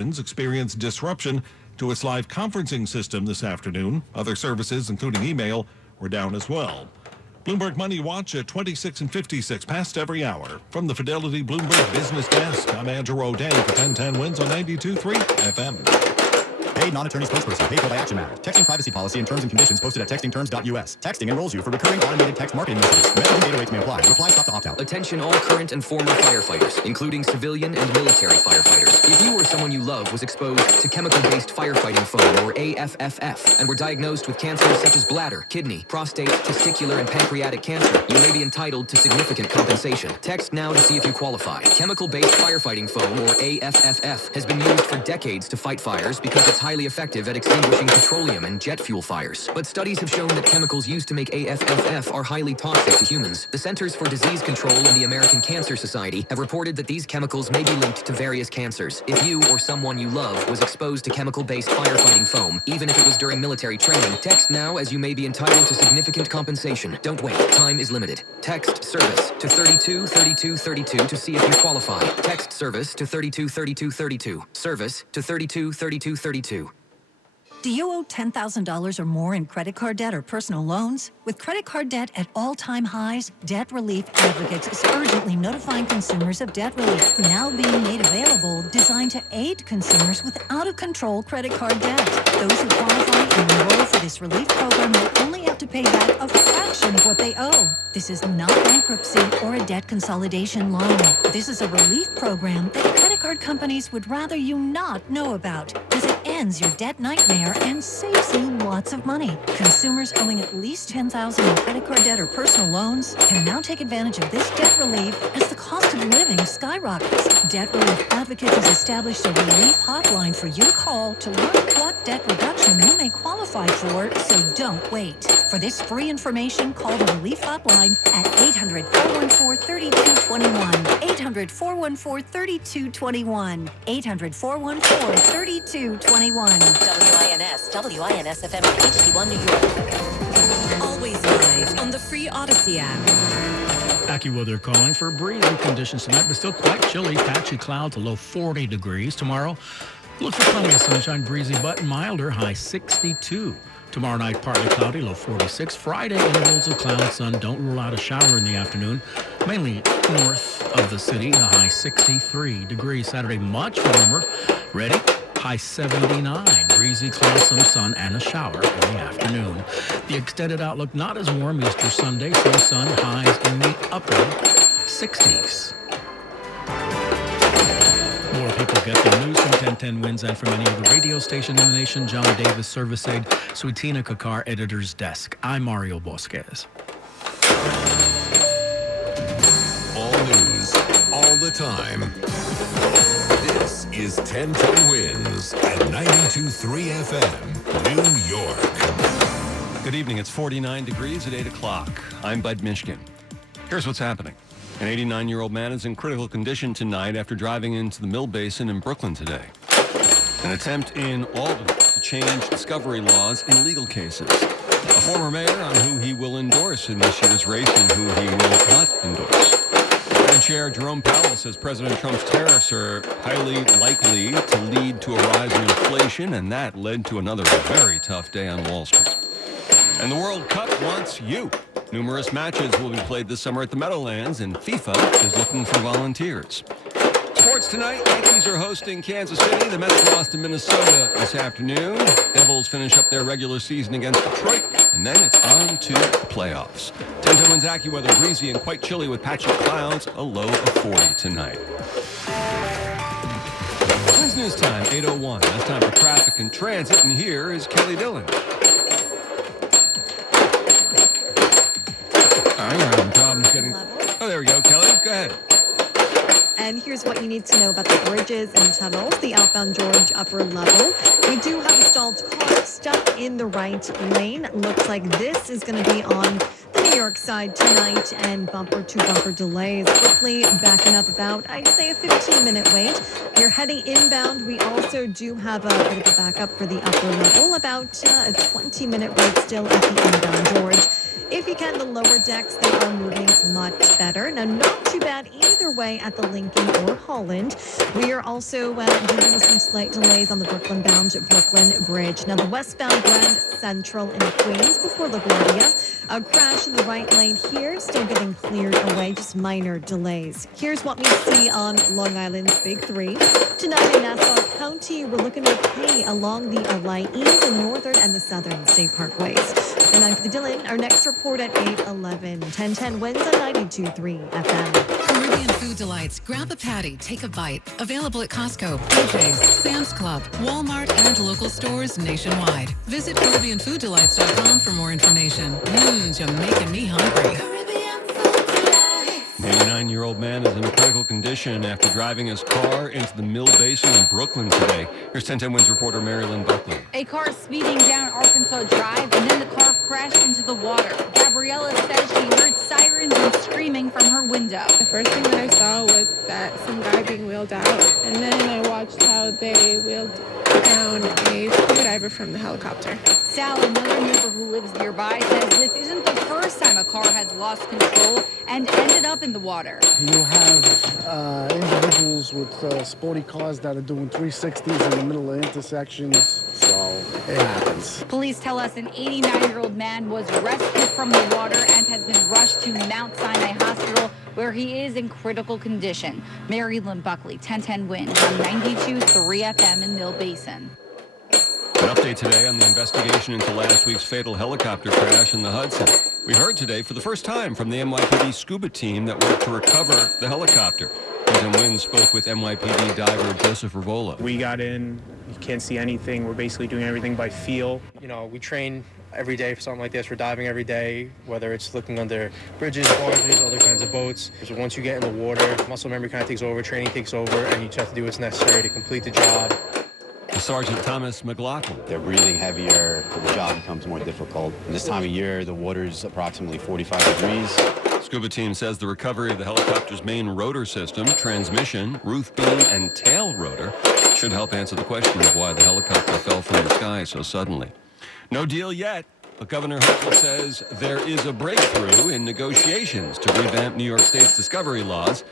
experienced disruption to its live conferencing system this afternoon. Other services, including email, were down as well. Bloomberg Money Watch at 26 and 56, past every hour. From the Fidelity Bloomberg Business Desk, I'm Andrew O'Dane for 1010 Wins on 92.3 FM. Paid non-attorney spokesperson. Paid for by Action Matters. Texting privacy policy and terms and conditions posted at textingterms.us. Texting enrolls you for recurring automated text marketing messages. Message and data rates may apply. Reply stop to opt out. Attention all current and former firefighters, including civilian and military firefighters. If you or someone you love was exposed to chemical-based firefighting foam, or AFFF, and were diagnosed with cancers such as bladder, kidney, prostate, testicular, and pancreatic cancer, you may be entitled to significant compensation. Text now to see if you qualify. Chemical-based firefighting foam, or AFFF, has been used for decades to fight fires because it's highly effective at extinguishing petroleum and jet fuel fires. But studies have shown that chemicals used to make AFFF are highly toxic to humans. The Centers for Disease Control and the American Cancer Society have reported that these chemicals may be linked to various cancers. If you or someone you love was exposed to chemical-based firefighting foam, even if it was during military training, text now as you may be entitled to significant compensation. Don't wait. Time is limited. Text service to 323232 to see if you qualify. Text service to 323232. Service to 323232. Do you owe $10,000 or more in credit card debt or personal loans? With credit card debt at all-time highs, Debt Relief Advocates is urgently notifying consumers of debt relief now being made available, designed to aid consumers with out-of-control credit card debt. Those who qualify and enroll for this relief program will only have to pay back a fraction of what they owe. This is not bankruptcy or a debt consolidation loan. This is a relief program that credit card companies would rather you not know about, as it ends your debt nightmare and saves you lots of money. Consumers owing at least $10,000 in credit card debt or personal loans can now take advantage of this debt relief as the cost of living skyrockets. Debt Relief Advocates has established a relief hotline for you to call to learn what debt reduction you may qualify for, so don't wait. For this free information, call the relief hotline at 800-414-3221. 800-414-3221. 800-414-3221. WINS FM HD1 New York. Always live on the free Odyssey app. AccuWeather calling for breezy conditions tonight, but still quite chilly. Patchy clouds, a low 40 degrees. Tomorrow, look for plenty of sunshine, breezy but milder, high 62. Tomorrow night, partly cloudy, low 46. Friday, intervals of cloud, sun. Don't rule out a shower in the afternoon. Mainly north of the city, the high 63 degrees. Saturday, much warmer. Ready? High 79, breezy, clouds, some sun, and a shower in the afternoon. The extended outlook not as warm Easter Sunday, some sun, highs in the upper 60s. More people get the news from 1010 Wins and from any other radio station in the nation. John Davis, service aide, Sweetina Kakar, editor's desk. I'm Mario Bosquez. All news, all the time. This is 1010 Wins at 92.3 FM, New York. Good evening. It's 49 degrees at 8 o'clock. I'm Bud Mishkin. Here's what's happening. An 89-year-old man is in critical condition tonight after driving into the Mill Basin in Brooklyn today. An attempt in Albany to change discovery laws in legal cases. A former mayor on who he will endorse in this year's race and who he will not endorse. Fed Chair Jerome Powell says President Trump's tariffs are highly likely to lead to a rise in inflation, and that led to another very tough day on Wall Street. And the World Cup wants you. Numerous matches will be played this summer at the Meadowlands, and FIFA is looking for volunteers. Sports tonight, Yankees are hosting Kansas City. The Mets lost to Minnesota this afternoon. Devils finish up their regular season against Detroit, and then it's on to the playoffs. 1010 Wins AccuWeather, breezy and quite chilly with patchy clouds, a low of 40 tonight. Wins News Time, 8:01. That's time for traffic and transit, and here is Kelly Dillon. I'm having problems getting... Oh, there we go, Kelly. Go ahead. And here's what you need to know about the bridges and tunnels, the outbound George upper level. We do have a stalled car stuck in the right lane. Looks like this is going to be on the New York side tonight, and bumper-to-bumper delays. Quickly backing up about, I'd say, a 15-minute wait. If you're heading inbound, we also do have a bit of a backup for the upper level, about a 20-minute wait still at the inbound George. If you can, the lower decks, they are moving much better. Now, not too bad either either way at the Lincoln or Holland. We are also dealing with some slight delays on the Brooklyn-bound Brooklyn Bridge. Now, the westbound Grand Central in Queens before LaGuardia. A crash in the right lane here, still getting cleared away, just minor delays. Here's what we see on Long Island's Big Three. Tonight in Nassau County, we're looking okay along the LIE, the northern and the southern state parkways. And I'm Dylan. Our next report at 8:11. 1010 wins on 92.3 FM. Caribbean Food Delights. Grab a patty, take a bite. Available at Costco, BJ's, Sam's Club, Walmart, and local stores nationwide. Visit CaribbeanFoodDelights.com for more information. You're making me hungry. An 89-year-old man is in critical condition after driving his car into the Mill Basin in Brooklyn today. Here's 1010 Wins reporter Marilyn Buckley. A car speeding down Arkansas Drive, and then the car crashed into the water. Gabriella says she heard sirens and screaming from her window. The first thing that I saw was that some guy being wheeled out, and then I watched how they wheeled down a scuba diver from the helicopter. Sal, another neighbor who lives nearby, says this isn't the first time a car has lost control and ended up in the water. You have individuals with sporty cars that are doing 360s in the middle of intersections, so it happens. Police tell us an 89-year-old man was rescued from the water and has been rushed to Mount Sinai Hospital, where he is in critical condition. Marilyn Buckley, 1010 Wins on 92.3 FM in Mill Basin. An update today on the investigation into last week's fatal helicopter crash in the Hudson. We heard today for the first time from the NYPD scuba team that worked to recover the helicopter. And Wynn spoke with NYPD diver Joseph Rivola. We got in, you can't see anything. We're basically doing everything by feel. You know, we train every day for something like this. We're diving every day, whether it's looking under bridges, barges, other kinds of boats. So once you get in the water, muscle memory kind of takes over, training takes over, and you just have to do what's necessary to complete the job. Sergeant Thomas McLaughlin. They're breathing heavier, the job becomes more difficult. And this time of year, the water's approximately 45 degrees. Scuba team says the recovery of the helicopter's main rotor system, transmission, roof beam, and tail rotor should help answer the question of why the helicopter fell from the sky so suddenly. No deal yet, but Governor Hochul says there is a breakthrough in negotiations to revamp New York State's discovery laws.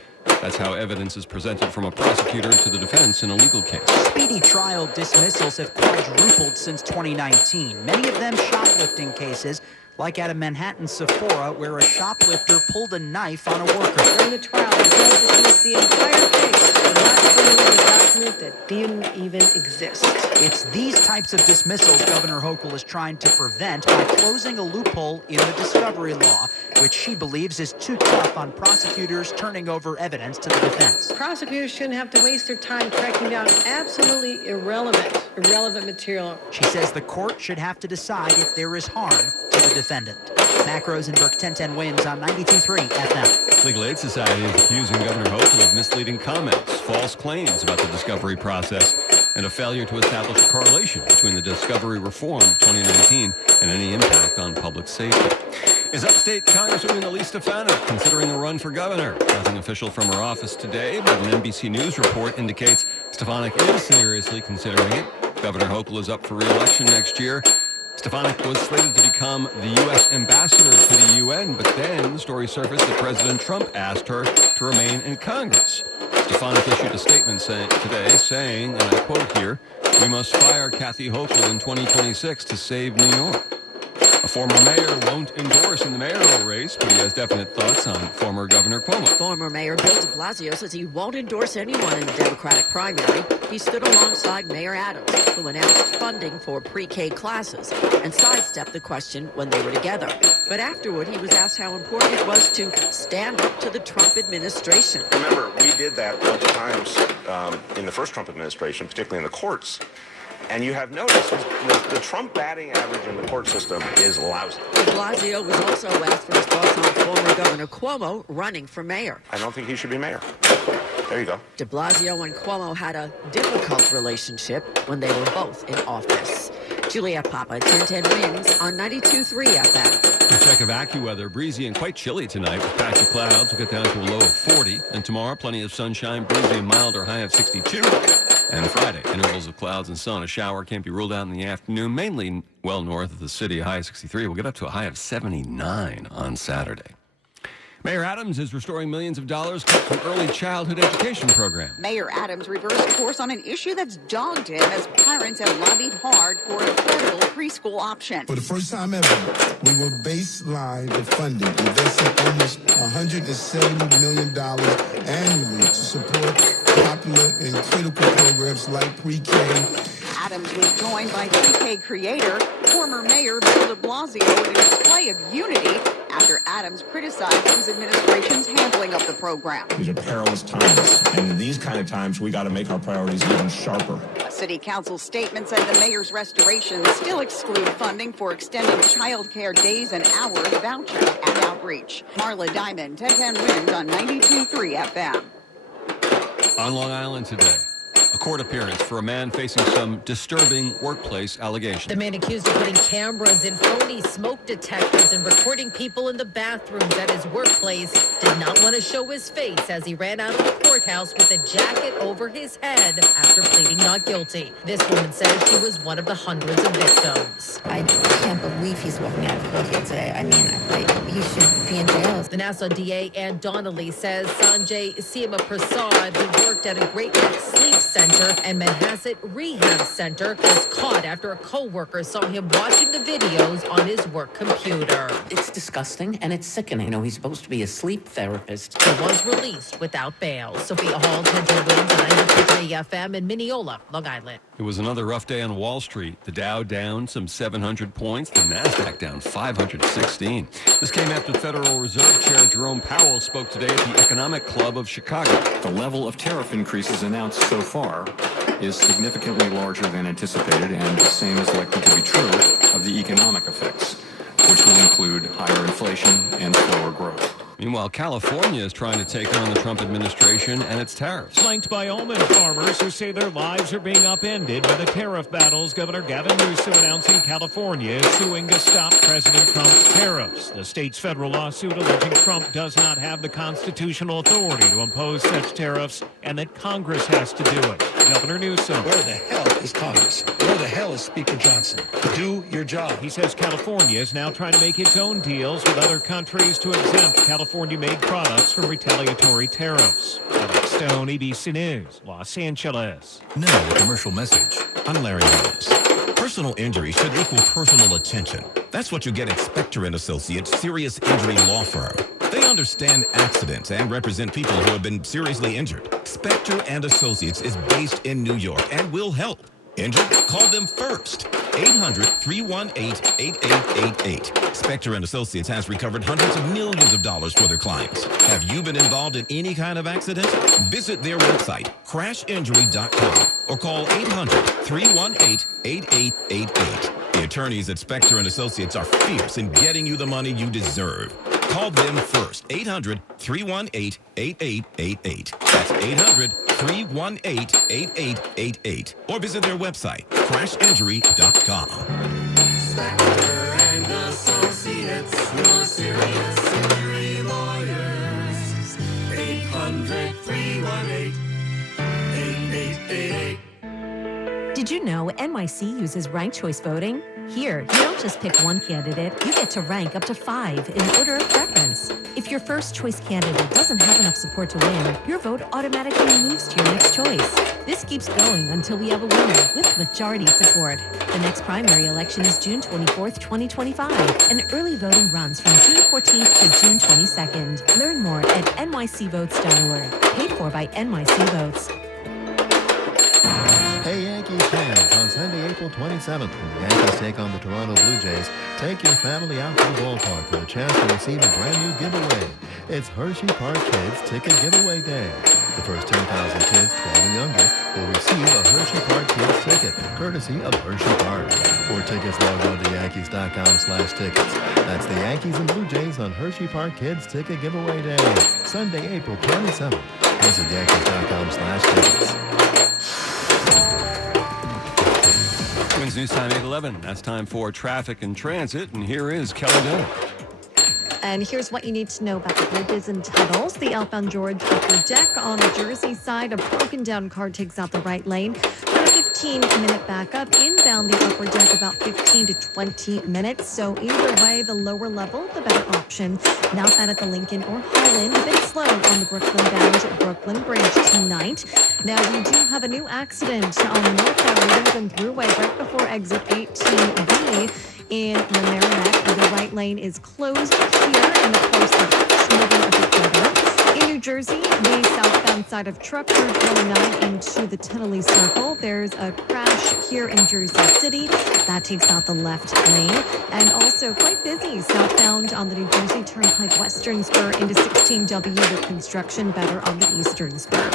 That's how evidence is presented from a prosecutor to the defense in a legal case. Speedy trial dismissals have quadrupled since 2019. Many of them shoplifting cases, like at a Manhattan Sephora where a shoplifter pulled a knife on a worker. During the trial, the judge dismissed the entire case for not putting in a document that didn't even exist. It's these types of dismissals Governor Hochul is trying to prevent by closing a loophole in the discovery law, which she believes is too tough on prosecutors turning over evidence to the defense. Prosecutors shouldn't have to waste their time tracking down absolutely irrelevant material. She says the court should have to decide if there is harm to the defendant. Mac Rosenberg, 1010 Wins on 92.3 FM. Legal Aid Society is accusing Governor Hochul of misleading comments, false claims about the discovery process, and a failure to establish a correlation between the discovery reform of 2019 and any impact on public safety. Is upstate Congresswoman Elise Stefanik considering a run for governor? Nothing official from her office today, but an NBC News report indicates Stefanik is seriously considering it. Governor Hochul is up for re-election next year. Stefanik was slated to become the U.S. ambassador to the UN, but then the story surfaced that President Trump asked her to remain in Congress. Stefanik issued a statement today saying, and I quote here, "We must fire Kathy Hochul in 2026 to save New York." A former mayor won't endorse in the mayoral race, but he has definite thoughts on former Governor Cuomo. Former Mayor Bill de Blasio says he won't endorse anyone in the Democratic primary. He stood alongside Mayor Adams, who announced funding for pre-K classes and sidestepped the question when they were together. But afterward, he was asked how important it was to stand up to the Trump administration. Remember, we did that a bunch of times in the first Trump administration, particularly in the courts. And you have noticed the Trump batting average in the court system is lousy. De Blasio was also asked for his thoughts on former Governor Cuomo running for mayor. I don't think he should be mayor. There you go. De Blasio and Cuomo had a difficult relationship when they were both in office. Juliette Papa, 1010 Wins on 92.3 FM. A check of AccuWeather. Breezy and quite chilly tonight with patchy clouds. We'll get down to a low of 40. And tomorrow, plenty of sunshine, breezy and milder, high of 62. And Friday, intervals of clouds and sun. A shower can't be ruled out in the afternoon, mainly well north of the city, a high of 63. We'll get up to a high of 79 on Saturday. Mayor Adams is restoring millions of dollars cut from early childhood education program. Mayor Adams reversed course on an issue that's dogged him as parents have lobbied hard for an affordable preschool option. For the first time ever, we will baseline the funding, investing almost $170 million annually to support popular and critical programs like pre-K. Adams was joined by pre-K creator, former Mayor Bill de Blasio, in a display of unity after Adams criticized his administration's handling of the program. These are perilous times, and in these kind of times, we got to make our priorities even sharper. A city council statement said the mayor's restoration still exclude funding for extending child care days and hours, vouchers, and outreach. Marla Diamond, 1010 Wind on 92.3 FM. On Long Island today, a court appearance for a man facing some disturbing workplace allegations. The man accused of putting cameras in phony smoke detectors and recording people in the bathrooms at his workplace did not want to show his face as he ran out of the courthouse with a jacket over his head after pleading not guilty. This woman says she was one of the hundreds of victims. I can't believe he's walking out of court here today. I mean, he should be in jail. The Nassau DA Ann Donnelly says Sanjay Seema Prasad, who worked at a Great Neck Sleep Center and Manhasset Rehab Center, was caught after a co-worker saw him watching the videos on his work computer. It's disgusting and it's sickening. You know, he's supposed to be a sleep therapist. He was released without bail. Sophia Hall, 1010 Wins, 92.3 FM in Mineola, Long Island. It was another rough day on Wall Street. The Dow down some 700 points, the Nasdaq down 516. This came after Federal Reserve Chair Jerome Powell spoke today at the Economic Club of Chicago. The level of tariff increases announced so far is significantly larger than anticipated, and the same is likely to be true of the economic effects, which will include higher inflation and slower growth. Meanwhile, California is trying to take on the Trump administration and its tariffs. Flanked by almond farmers who say their lives are being upended by the tariff battles, Governor Gavin Newsom announcing California is suing to stop President Trump's tariffs. The state's federal lawsuit alleging Trump does not have the constitutional authority to impose such tariffs and that Congress has to do it. Governor Newsom. Where the hell is Congress? Where the hell is Speaker Johnson? Do your job. He says California is now trying to make its own deals with other countries to exempt California-made products from retaliatory tariffs. Alex Stone, ABC News, Los Angeles. Now, a commercial message. I'm Larry Holmes. Personal injury should equal personal attention. That's what you get at Spector & Associates Serious Injury Law Firm. They understand accidents and represent people who have been seriously injured. Spector & Associates is based in New York and will help. Injured? Call them first. 800-318-8888. Spector & Associates has recovered hundreds of millions of dollars for their clients. Have you been involved in any kind of accident? Visit their website, crashinjury.com, or call 800-318-8888. The attorneys at Spector & Associates are fierce in getting you the money you deserve. Call them first. 800-318-8888. That's 800-318-8888. Or visit their website, crashinjury.com. Spector and Associates, your serious injury lawyers. 800-318-8888. Did you know NYC uses ranked choice voting? Here, you don't just pick one candidate, you get to rank up to 5 in order of preference. If your first choice candidate doesn't have enough support to win, your vote automatically moves to your next choice. This keeps going until we have a winner with majority support. The next primary election is June 24th, 2025, and early voting runs from June 14th to June 22nd. Learn more at nycvotes.org. Paid for by NYC Votes. Hey Yankees fans, on Sunday, April 27th, when the Yankees take on the Toronto Blue Jays, take your family out to the ballpark for a chance to receive a brand new giveaway. It's Hershey Park Kids Ticket Giveaway Day. The first 10,000 kids 12 and younger will receive a Hershey Park Kids ticket, courtesy of Hershey Park. For tickets, log on to Yankees.com/tickets. That's the Yankees and Blue Jays on Hershey Park Kids Ticket Giveaway Day, Sunday, April 27th. Visit Yankees.com/tickets. Twins News Time 8:11. That's time for traffic and transit, and here is Kelly Dillon. And here's what you need to know about the bridges and tunnels. The outbound George upper deck on the Jersey side, a broken down car takes out the right lane. About a 15-minute backup inbound southbound, the upper deck about 15 to 20 minutes. So either way, the lower level, the better option. Northbound at the Lincoln or Holland, a bit slow on the Brooklyn-bound Brooklyn Bridge tonight. Now, we do have a new accident on the northbound Lincoln Thruway right before exit 18B in Mamaroneck. The right lane is closed here in the course of moving a bit further. In New Jersey, the southbound side of Truck Route 29 into the Tennessee Circle. There's a crash here in Jersey City. That takes out the left lane. And also quite busy southbound on the New Jersey Turnpike Western Spur into 16W with construction better on the Eastern Spur.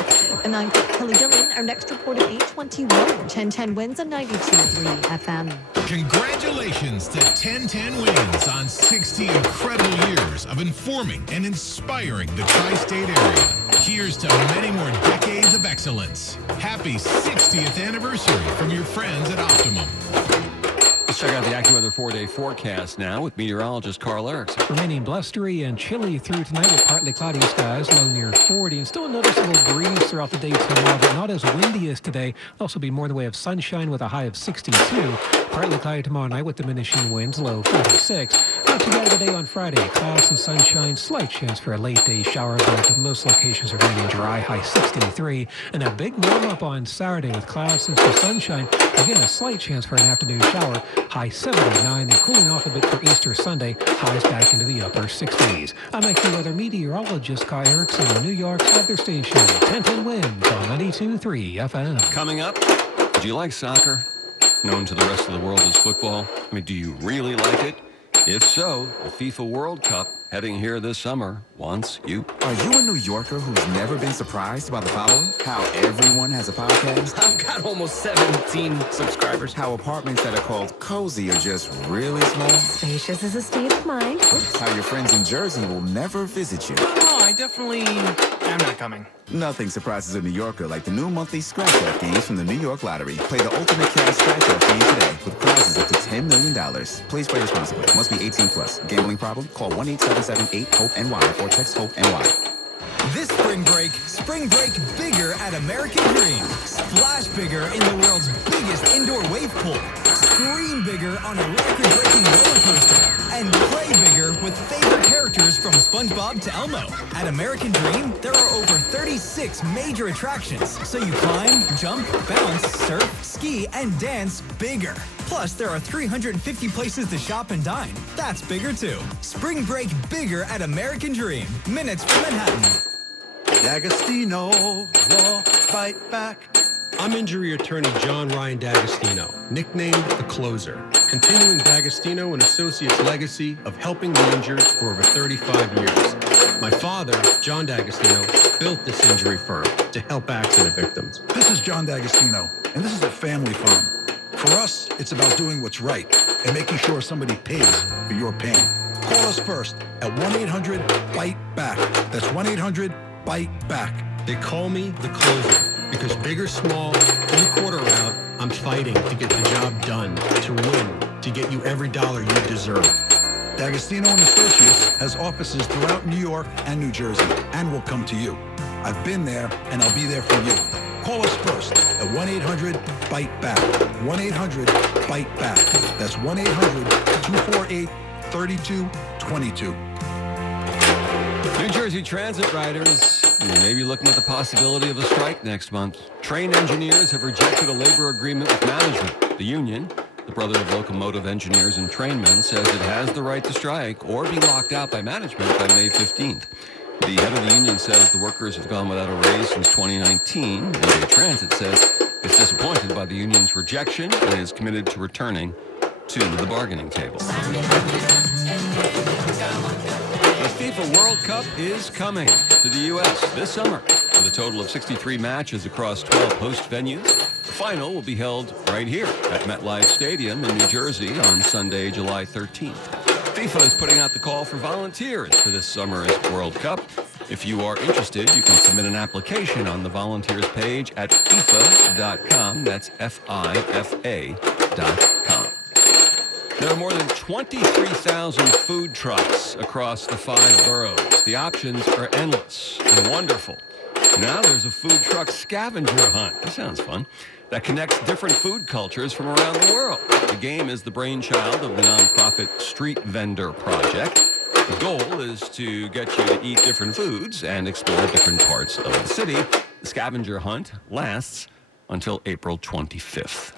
And I'm Kelly Dillon. Our next report at 8:21. 1010 wins on 92.3 FM. Congratulations to 1010 Wins on 60 incredible years of informing and inspiring the tri-state area. Here's to many more decades of excellence. Happy 60th anniversary from your friends at Optimum. Let's check out the AccuWeather 4-day forecast now with meteorologist Carl Erickson. Remaining blustery and chilly through tonight with partly cloudy skies, low near 40, and still a noticeable breeze throughout the day tomorrow, but not as windy as today. There'll also be more in the way of sunshine with a high of 62. Partly cloudy tomorrow night with diminishing winds, low 46. Not too bad of a day on Friday. Clouds and sunshine, slight chance for a late day shower, but most locations are remaining dry, high 63. And a big warm-up on Saturday with clouds and some sunshine. Again, a slight chance for an afternoon shower, high 79, then cooling off a bit for Easter Sunday, highs back into the upper 60s. I'm AccuWeather meteorologist Carl Erickson, New York's weather station, 1010 Winds on 92.3 FM. Coming up, do you like soccer? Known to the rest of the world as football? I mean, do you really like it? If so, the FIFA World Cup heading here this summer wants you. Are you a New Yorker who's never been surprised by the following? How everyone has a podcast? I've got almost 17 subscribers. How apartments that are called cozy are just really small? Spacious is a state of mind. How your friends in Jersey will never visit you. No, I definitely am not coming. Nothing surprises a New Yorker like the new monthly scratch-off games from the New York Lottery. Play the ultimate cash scratch-off game today with prizes up to $10 million. Please play responsibly. Must be 18 plus. Gambling problem? Call 1-877-8-HOPE-NY or text HOPE-NY. This spring break bigger at American Dream. Splash bigger in the world's biggest indoor wave pool. Scream bigger on a record-breaking roller coaster. And play bigger with favorite characters from SpongeBob to Elmo. At American Dream, there are over 36 major attractions. So you climb, jump, bounce, surf, ski, and dance bigger. Plus, there are 350 places to shop and dine. That's bigger too. Spring break bigger at American Dream. Minutes from Manhattan. D'Agostino, Law, Fight Back. I'm injury attorney John Ryan D'Agostino, nicknamed The Closer, continuing D'Agostino and Associates' legacy of helping the injured for over 35 years. My father, John D'Agostino, built this injury firm to help accident victims. This is John D'Agostino, and this is a family firm. For us, it's about doing what's right and making sure somebody pays for your pain. Call us first at 1-800-BITE-BACK. That's 1-800-BITE-BACK. They call me The Closer because big or small, in quarter out, I'm fighting to get the job done, to win, to get you every dollar you deserve. D'Agostino and Associates has offices throughout New York and New Jersey and will come to you. I've been there and I'll be there for you. Call us first at 1-800-BITE-BACK. 1-800-BITE-BACK. That's 1-800-248-3222. New Jersey Transit riders may be looking at the possibility of a strike next month. Train engineers have rejected a labor agreement with management. The union, the Brother of Locomotive Engineers and Trainmen, says it has the right to strike or be locked out by management by May 15th. The head of the union says the workers have gone without a raise since 2019. New Jersey Transit says it's disappointed by the union's rejection and is committed to returning to the bargaining table. The FIFA World Cup is coming to the U.S. this summer with a total of 63 matches across 12 host venues. The final will be held right here at MetLife Stadium in New Jersey on Sunday, July 13th. FIFA is putting out the call for volunteers for this summer's World Cup. If you are interested, you can submit an application on the volunteers page at FIFA.com. That's FIFA.com. There are more than 23,000 food trucks across the 5 boroughs. The options are endless and wonderful. Now there's a food truck scavenger hunt. That sounds fun. That connects different food cultures from around the world. The game is the brainchild of the nonprofit Street Vendor Project. The goal is to get you to eat different foods and explore different parts of the city. The scavenger hunt lasts until April 25th.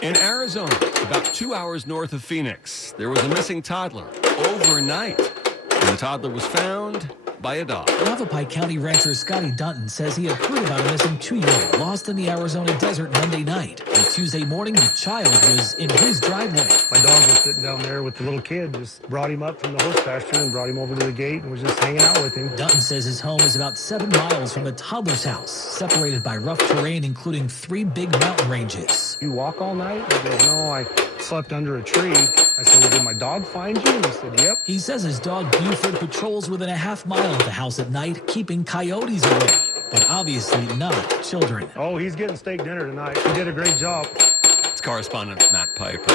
In Arizona, about 2 hours north of Phoenix, there was a missing toddler overnight. And the toddler was found by a dog. Yavapai County rancher Scotty Dutton says he had heard about a missing 2-year-old lost in the Arizona desert Monday night. On Tuesday morning, the child was in his driveway. My dog was sitting down there with the little kid, just brought him up from the horse pasture and brought him over to the gate and was just hanging out with him. Dutton says his home is about 7 miles from the toddler's house, separated by rough terrain, including 3 big mountain ranges. You walk all night? He goes, no, I slept under a tree. I said, well, did my dog find you? And he said, yep. He says his dog Buford patrols within a half mile of the house at night, keeping coyotes away, but obviously not children. Oh, he's getting steak dinner tonight. He did a great job. It's correspondent Matt Piper.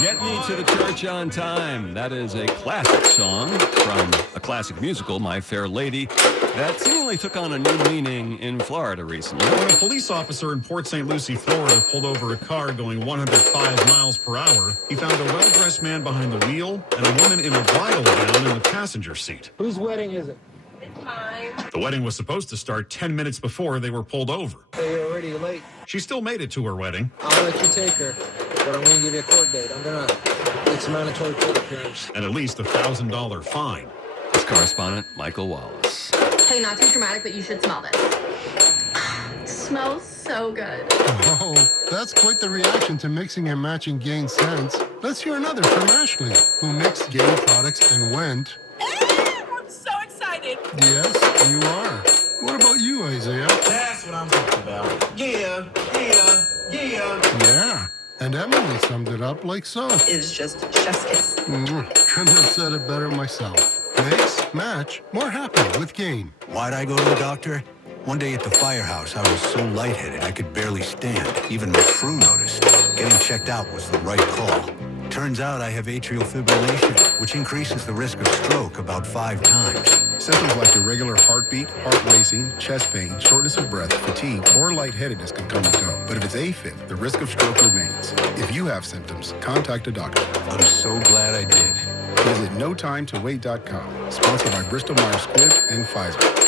Get Me to the Church on Time. That is a classic song from a classic musical, My Fair Lady, that seemingly took on a new meaning in Florida recently. When a police officer in Port St. Lucie, Florida, pulled over a car going 105 miles per hour, he found a well-dressed man behind the wheel and a woman in a bridal gown in the passenger seat. Whose wedding is it? The wedding was supposed to start 10 minutes before they were pulled over. Hey, you're already late. She still made it to her wedding. I'll let you take her, but I'm going to give you a court date. It's a mandatory court appearance. And at least a $1,000 fine. It's correspondent Michael Wallace. Hey, not too dramatic, but you should smell this. It smells so good. Oh, that's quite the reaction to mixing and matching Gain scents. Let's hear another from Ashley, who mixed Gain products and went... I'm so excited. Yes, you are. What about you, Isaiah? That's what I'm talking about. Yeah. Yeah. And Emily summed it up like so. It's just chef's kiss. Couldn't have said it better myself. Mix, match, more happy with Gain. Why'd I go to the doctor? One day at the firehouse, I was so lightheaded I could barely stand. Even my crew noticed. Getting checked out was the right call. Turns out I have atrial fibrillation, which increases the risk of stroke about 5 times. Symptoms like irregular heartbeat, heart racing, chest pain, shortness of breath, fatigue, or lightheadedness can come and go. But if it's AFib, the risk of stroke remains. If you have symptoms, contact a doctor. I'm so glad I did. Visit NoTimeToWait.com. Sponsored by Bristol-Myers Squibb and Pfizer.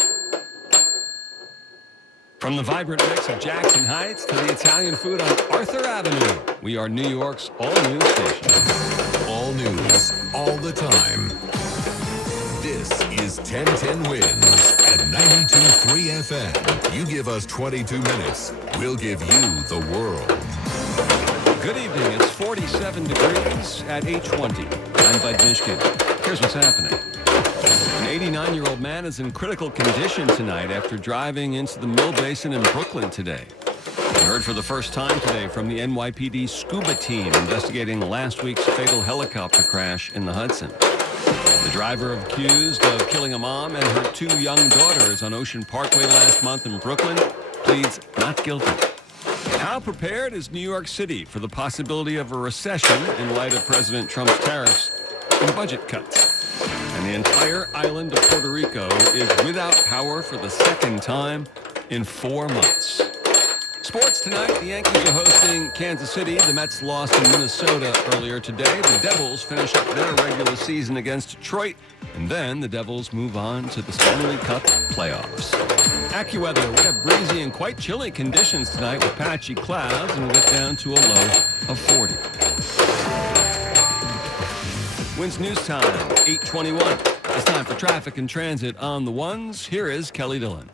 From the vibrant mix of Jackson Heights to the Italian food on Arthur Avenue, we are New York's all-news station. All news, all the time. This is 1010 Wins at 92.3 FM. You give us 22 minutes, we'll give you the world. Good evening. It's 47 degrees at 8:20. I'm Bud Mishkin. Here's what's happening. An 89-year-old man is in critical condition tonight after driving into the Mill Basin in Brooklyn today. We heard for the first time today from the NYPD scuba team investigating last week's fatal helicopter crash in the Hudson. The driver accused of killing a mom and her 2 young daughters on Ocean Parkway last month in Brooklyn pleads not guilty. How prepared is New York City for the possibility of a recession in light of President Trump's tariffs and budget cuts? And the entire island of Puerto Rico is without power for the second time in 4 months. Sports tonight, the Yankees are hosting Kansas City. The Mets lost in Minnesota earlier today. The Devils finish up their regular season against Detroit. And then the Devils move on to the Stanley Cup playoffs. AccuWeather, we have breezy and quite chilly conditions tonight with patchy clouds, and we'll get down to a low of 40. Winds News Time, 8:21. It's time for traffic and transit on the ones. Here is Kelly Dillon.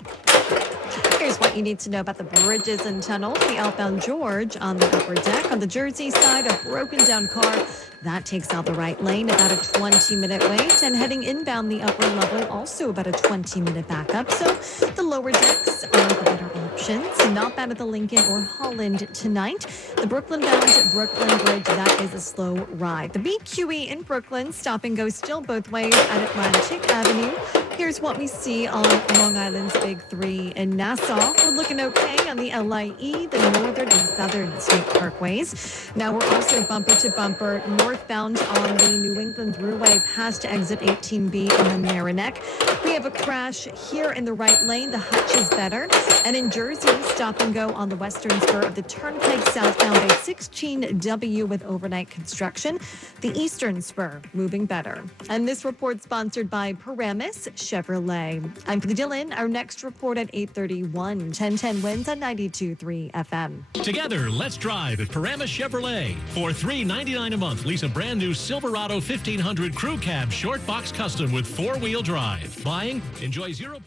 Here's what you need to know about the bridges and tunnels. The outbound George on the upper deck. On the Jersey side, a broken down car. That takes out the right lane, about a 20-minute wait. And heading inbound the upper level, also about a 20-minute backup. So the lower decks are the better options. Not bad at the Lincoln or Holland tonight. The Brooklyn-bound Brooklyn Bridge, that is a slow ride. The BQE in Brooklyn, stop and go still both ways at Atlantic Avenue. Here's what we see on Long Island's Big 3 in Nassau. Well, road looking okay on the LIE, the northern and southern state parkways. Now we're also bumper to bumper northbound on the New England Thruway past exit 18B in the Merrimack. We have a crash here in the right lane. The hutch is better. And in Jersey, stop and go on the western spur of the Turnpike southbound at 16W with overnight construction. The eastern spur moving better. And this report sponsored by Paramus Chevrolet. I'm Patty Dillon. Our next report at 8:31. 1010 wins on 92.3 FM. Together, let's drive at Paramus Chevrolet. For $399 a month, lease a brand new Silverado 1500 Crew Cab Short Box Custom with 4-wheel drive. Buying, enjoy 0.